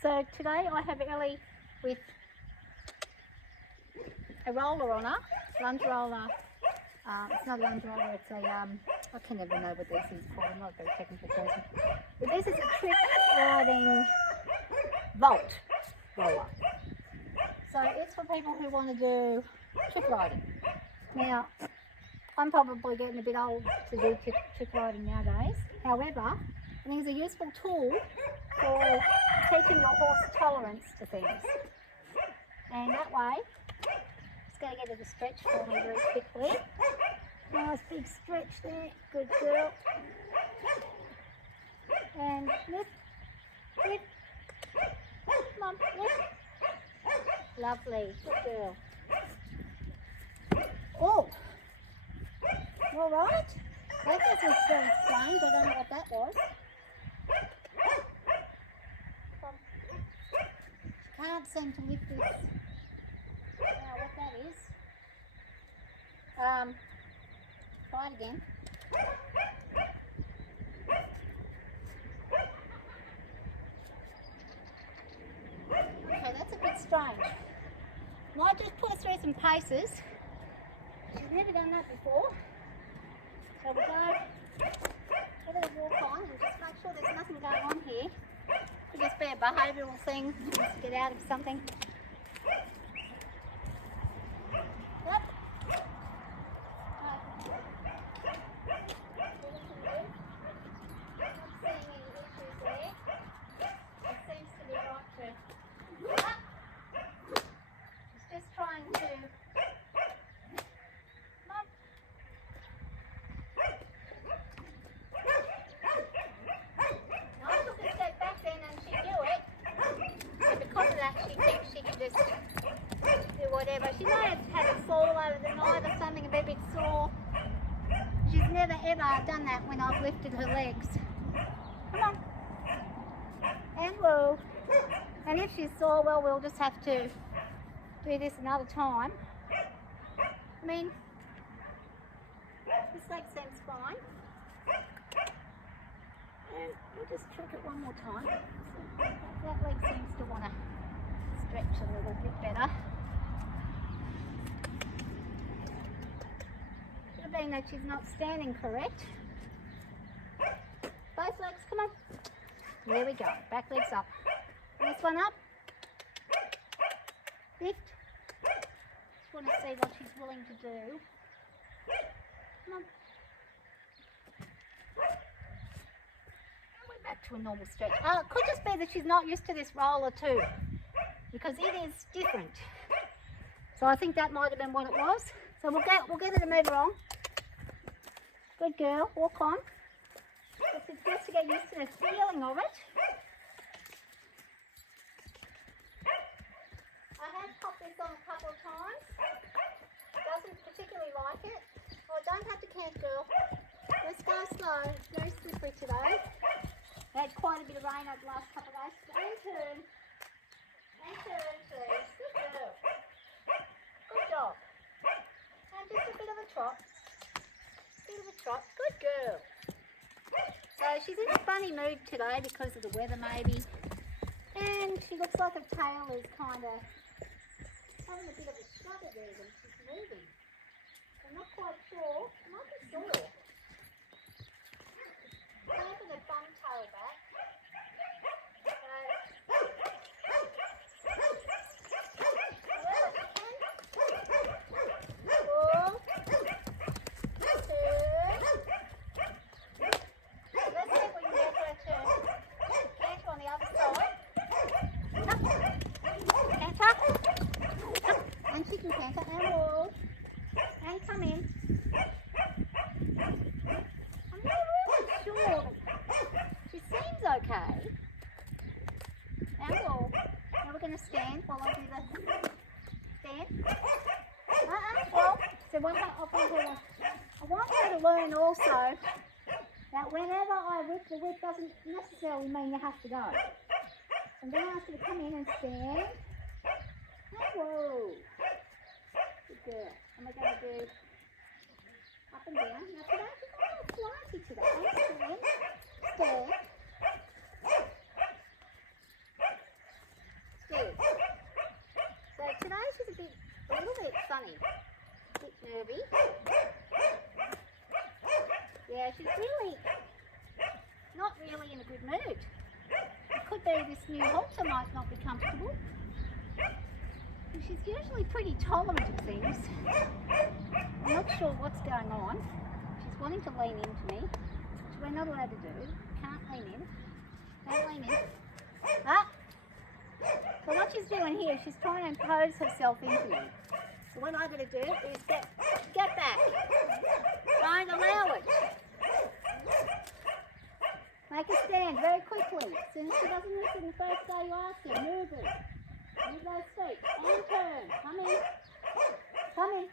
So today I have Ellie with a roller on her, lunge roller. It's not a lunge roller, it's a, I can never know what this is called, I'm not a very technical person. But this is a trick riding vault roller. So it's for people who want to do trick riding. Now, I'm probably getting a bit old to do trick riding nowadays. However, I think it's a useful tool for teaching your horse tolerance to things. And that way, just going to get it to stretch for me very quickly. Nice big stretch there, good girl. And lift, lift, come on, lift. Lovely, good girl. Oh, all right. That was very strange, I don't know what that was. Can't seem to lift this. I don't know what that is. Try it again. Okay, that's a bit strange. Might just put her through some paces. She's never done that before. So we'll go a little walk on and just make sure there's nothing going on here. Could just be a behavioural thing, just to get out of something. Yep. She thinks she can just do whatever. She might have had a fall over the night or something, a bit sore. She's never ever done that when I've lifted her legs. Come on. And whoa. And if she's sore, well, we'll just have to do this another time. I mean, this leg seems fine. And we'll just trick it one more time. That leg seems to want to stretch a little bit better. Could have been that she's not standing correct. Both legs, come on. There we go, back legs up. And this one up. Lift. Just want to see what she's willing to do. Come on. Back to a normal stretch. It could just be that she's not used to this roller too, because it is different. So I think that might have been what it was. So we'll get her to move her on. Good girl, walk on. It's just to get used to the feeling of it. I have popped this on a couple of times. Doesn't particularly like it. Oh, don't have to camp, girl. Let's go slow. It's very slippery today. We had quite a bit of rain over the last couple of days. And turn. And turn, please. Good girl. Good job. And just a bit of a trot. Bit of a trot. Good girl. So she's in a funny mood today because of the weather maybe. And she looks like her tail is kind of having a bit of a shudder there when she's moving. I'm not quite sure. She might be sore. Taking the bum tail back. Okay. Now we're going to stand while I do the stand. Well, so I want her to learn also that whenever I whip, the whip doesn't necessarily mean you have to go. So I'm going to ask you to come in and stand. Whoa. Good girl. And we're going to do up and down. Now today she's a little flighty today. Stand. Stand. be this new halter might not be comfortable. And she's usually pretty tolerant of things. I'm not sure what's going on. She's wanting to lean into me, which we're not allowed to do. Can't lean in. Don't lean in. Ah! So what she's doing here, she's trying to impose herself into me. So what I've got to do is get back. Don't allow it. Make a stand very quickly. As soon as she doesn't listen, the first day you ask her, move it. Move those feet. And turn. Come in. Come in.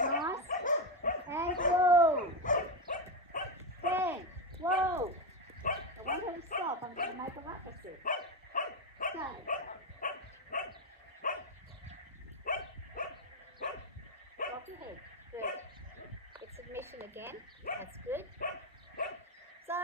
Nice. And whoa. Stand. Whoa. I want her to stop. I'm going to make her opposite. Stay. Drop your head. Good. It's submission again. That's good. So,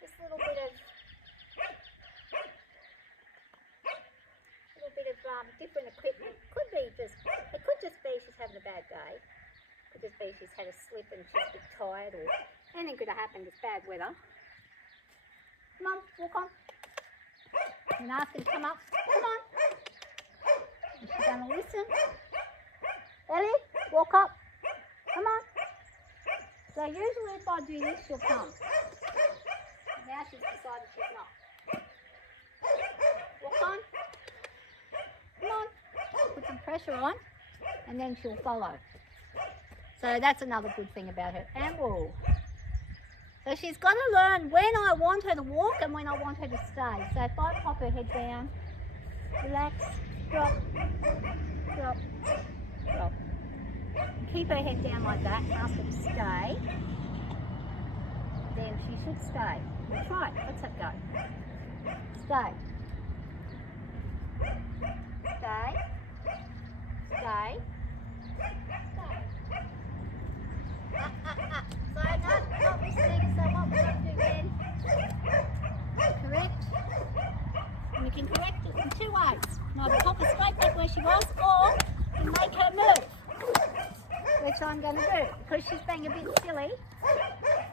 this little bit of different equipment could just be she's having a bad day. Could just be she's had a slip and she's a bit tired, or anything could have happened. It's bad weather. Come on, walk on. And ask her to come up. Come on. And she's going to listen. Ellie, walk up. Come on. So usually if I do this, she'll come. Now she's decided she's not. Walk on. Come on. Put some pressure on, and then she'll follow. So that's another good thing about her. And whoa. So she's got to learn when I want her to walk and when I want her to stay. So if I pop her head down, relax, drop, drop, drop. Keep her head down like that and ask her to stay. Then she should stay. We'll try it. Let's have a go. Stay. Stay. Stay. Stay. So not listening, so what we're going to do then, correct. And we can correct it in two ways. Either pop her straight back where she was, or we make her move. Which I'm going to do, because she's being a bit silly.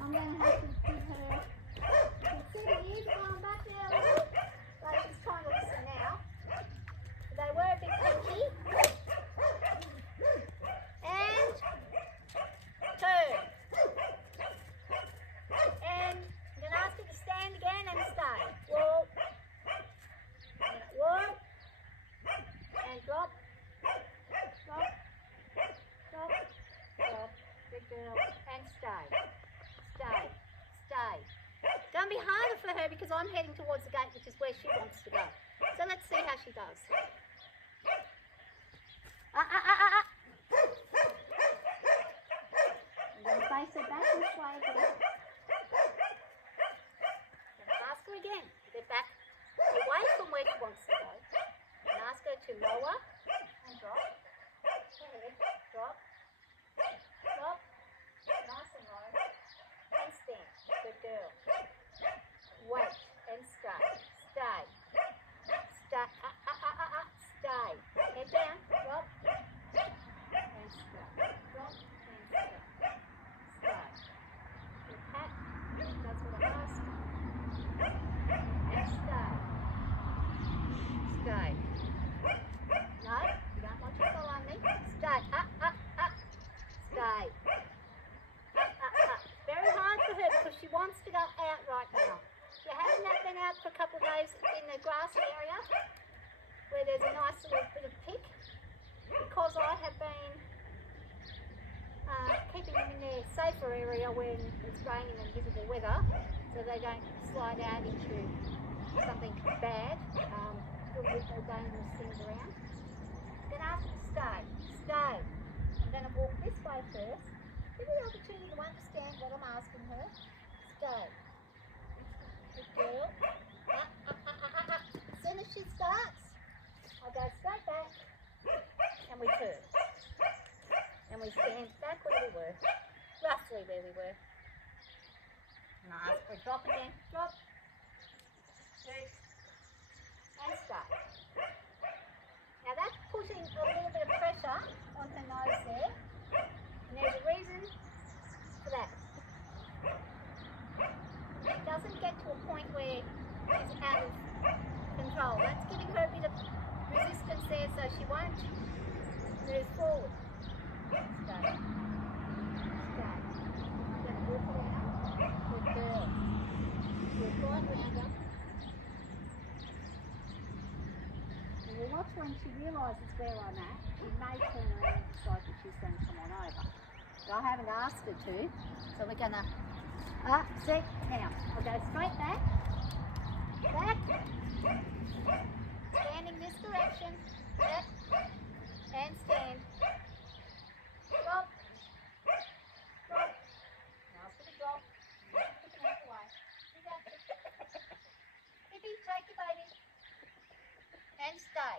I'm going to have to give her, you can see the ears going back there a little, like she's trying to listen now. They were a bit pinky. And turn. And I'm going to ask her to stand again and stay. Walk. Walk. And drop. Drop. Drop. Drop. Good girl. And stay. Stay. Stay. It's going to be harder for her because I'm heading towards the gate, which is where she wants to go. So let's see how she does. I'm going to face her back this way again. Ask her again. Get back away from where she wants to go. And ask her to lower and drop. Her head. Drop. Drop. Nice and low. And stand. Good girl. Wait and stay. Stay. Stay. Stay. Head down. Drop. And stay. Drop and stay. Stay. Good pat. That's what I ask. And stay. Stay. No, you don't want to follow me. Stay. Stay. Very hard for her because she wants to go out right now. She hasn't been out for a couple of days in the grassy area where there's a nice little bit of pick, because I have been keeping them in their safer area when it's raining and visible weather, so they don't slide out into something bad, with more dangerous things around. Then ask her to stay. Stay. I'm going to walk this way first. Give her the opportunity to understand what I'm asking her. Stay. Good girl. As soon as she starts, I'll go straight back and we turn. And we stand back where we were. Roughly where we were. And I ask for a drop again. Drop. Two. And start. Now that's putting a little bit of pressure on her nose there. And there's a reason for that. when she realises where I'm at, she may turn around and decide that she's going to come on over. But I haven't asked her to, so we're going to, see, now, I'll go straight back, standing this direction, back, and stand, drop, drop, now for the drop, put it out the way, you go, Pippi, take your baby, and stay,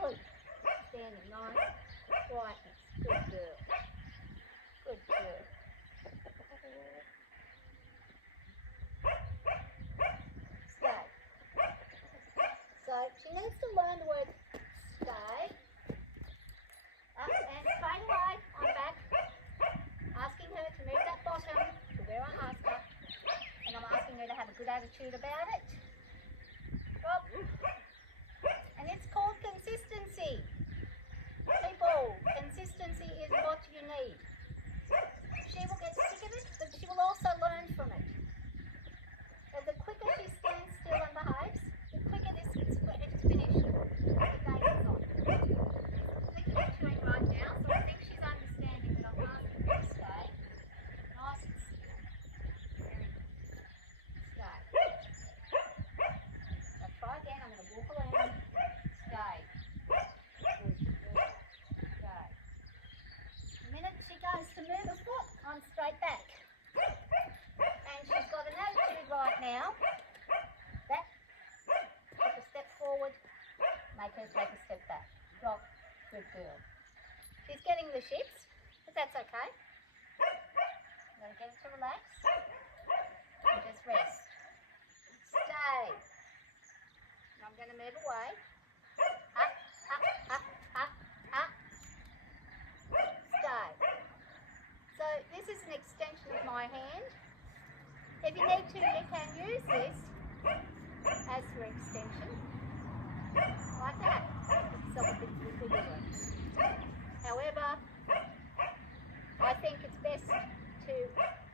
good, standing, nice, quietness, good girl, good girl. Stay. So she needs to learn the word stay. Up and straight away, I'm back. Asking her to move that bottom to where I asked her. And I'm asking her to have a good attitude about it. Drop. And it's called consistency. People, consistency is what you need. She will get sick of it, but she will also learn from it. And the quicker she stands still and behaves, the quicker it's finished. The day is on. She's actually right now, so I think she's understanding that I'm asking her to stay. Nice and still. Very good. Stay. Now try again. I'm going to walk around. Stay. Good. Stay. The minute she goes to move a foot, I'm straight back. And she's got an attitude right now. That, take a step forward, make her take a step back. Drop, good girl. She's getting the shits, but that's okay. I'm going to get her to relax and just rest. Stay. I'm going to move away. Up, up, up, up, up. Stay. So this is an extension of my hand. If you need to, you can use this as your extension, like that. So a bit bigger. However, I think it's best to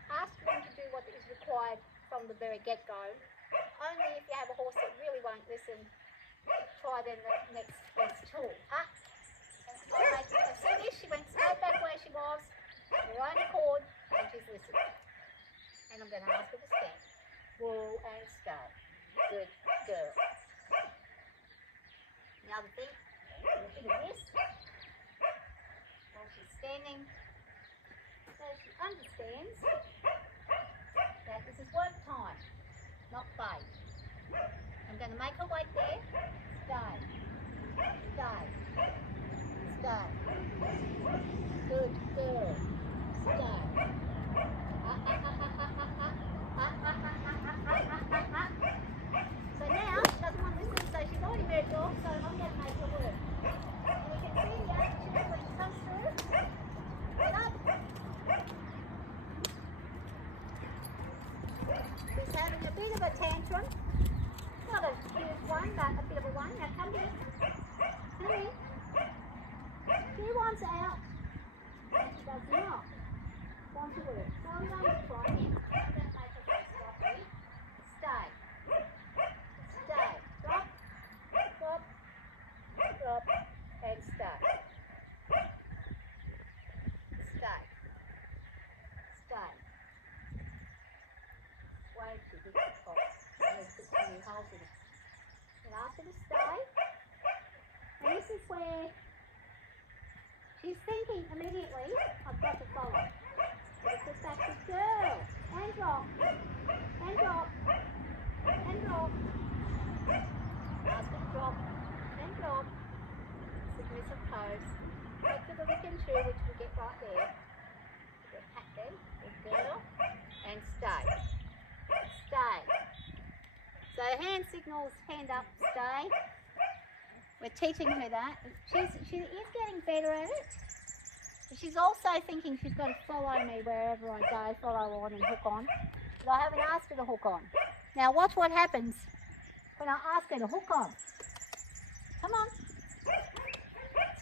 ask them to do what is required from the very get-go. Only if you have a horse that really won't listen, try then the next best tool. Up. And as soon as she went straight back where she was, on her own accord, and she's listening. And I'm going to ask her to stand. Wool and stay. Good girl. The other thing, a bit of this, while she's standing, so she understands that this is work time, not play. I'm going to make her wait there. Stay. Stay. Stay. Good girl. Stay. So now she doesn't want to listen, so she's already moved off, so I'm going to make her work. And you can see the attitude when she comes through. Get up. She's having a bit of a tantrum. Not a huge one, but a bit of a one. Now come here. Come here. She wants out. She does not want to work. So I'm going to try again. I'm going to make her go softly. Stay. Stay. Drop. Drop. Drop. And stay. Stay. Stay. Way too big to pop. And there's too many holes in it. And ask her to stay. And this is where she's thinking immediately, I've got to follow. But it's back to girl. And drop. And drop. And drop. Ask her to drop. And drop. Submissive pose. Back to the lick and chew, which we'll get right there. Good pat then. Good girl. And stay. Stay. So hand signals, hand up, stay. We're teaching her that. She is getting better at it. But she's also thinking she's got to follow me wherever I go, follow on and hook on. But I haven't asked her to hook on. Now watch what happens when I ask her to hook on. Come on.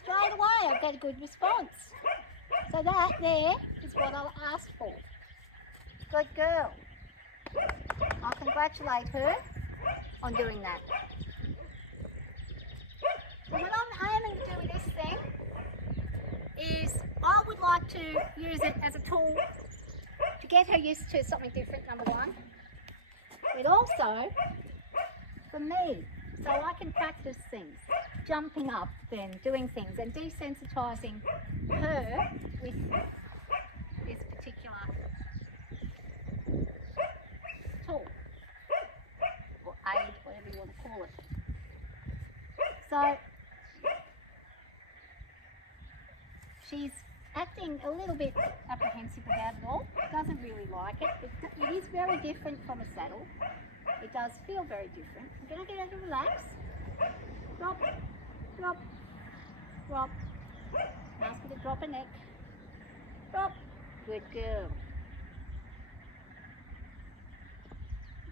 Straight away I get a good response. So that there is what I'll ask for. Good girl. I'll congratulate her on doing that. what I'm aiming to do with this thing is I would like to use it as a tool to get her used to something different, number one, but also for me, so I can practice things, jumping up then, doing things and desensitising her with this particular tool or aid, whatever you want to call it. So she's acting a little bit apprehensive about it all, doesn't really like it. It is very different from a saddle. It does feel very different. I'm going to get her to relax. Drop, drop, drop. Ask her to drop her neck. Drop. Good girl.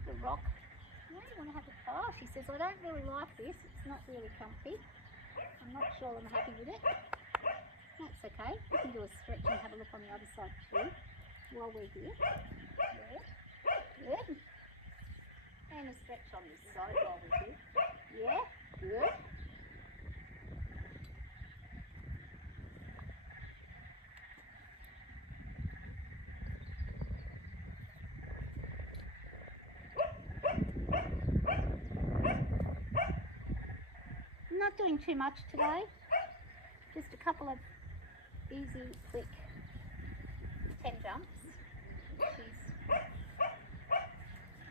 The rock. Yeah, you want to have a oh, she says, I don't really like this. It's not really comfy. I'm not sure I'm happy with it. That's okay. We can do a stretch and have a look on the other side too while we're here. Yeah. Good. And a stretch on this side while we're here. Yeah. Good. I'm not doing too much today. Just a couple of easy, quick 10 jumps. She's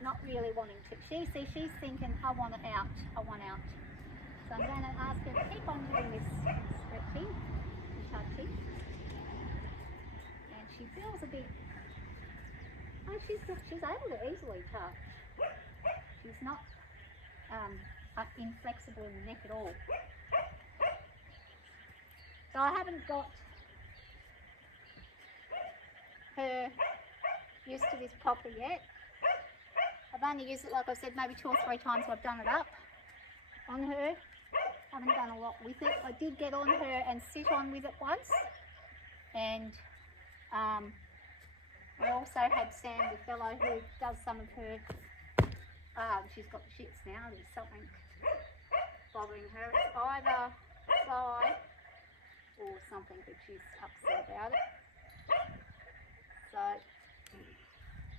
not really wanting to. She's thinking, I want it out, I want out. So I'm going to ask her to keep on doing this stretching and touching. And she feels a bit, oh, she's able to easily touch. She's not inflexible in the neck at all. So I haven't got her used to this properly yet. I've only used it, like I said, maybe 2 or 3 times I've done it up on her. Haven't done a lot with it. I did get on her and sit on with it once. And I also had Sam, the fellow who does some of her, she's got the shits now, there's something bothering her. It's either thigh or something, but she's upset about it. So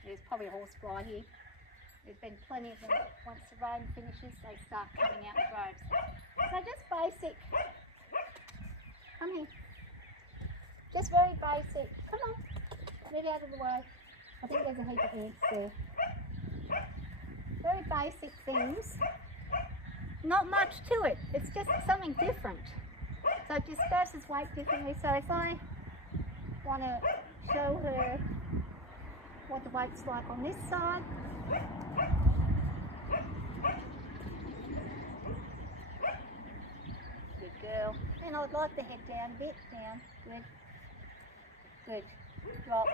there's probably a horsefly here. There's been plenty of them. Once the rain finishes, they start coming out in droves. So just basic. Come here. Just very basic. Come on. Move out of the way. I think there's a heap of ants there. Very basic things. Not much to it. It's just something different. So it disperses weight differently. So if I want to show her what the weight's like on this side. Good girl. And I'd like the head down a bit. Down. Good. Good. Drop.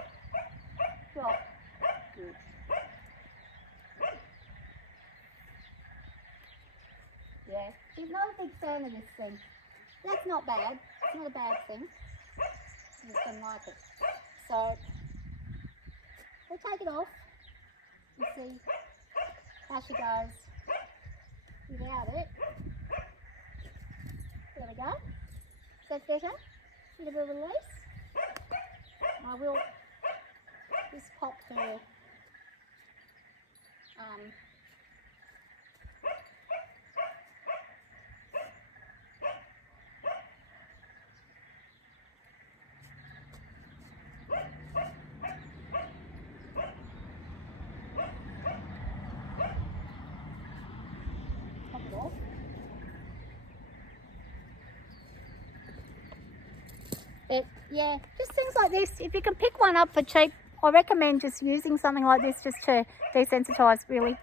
Drop. Good. Yeah. She's not a big fan of this thing. That's not bad. It's not a bad thing. She just doesn't like it. So we'll take it off and see how she goes without it. There we go. Is that better? A little bit of release. I will just pop her yeah, just things like this. If you can pick one up for cheap, I recommend just using something like this just to desensitise really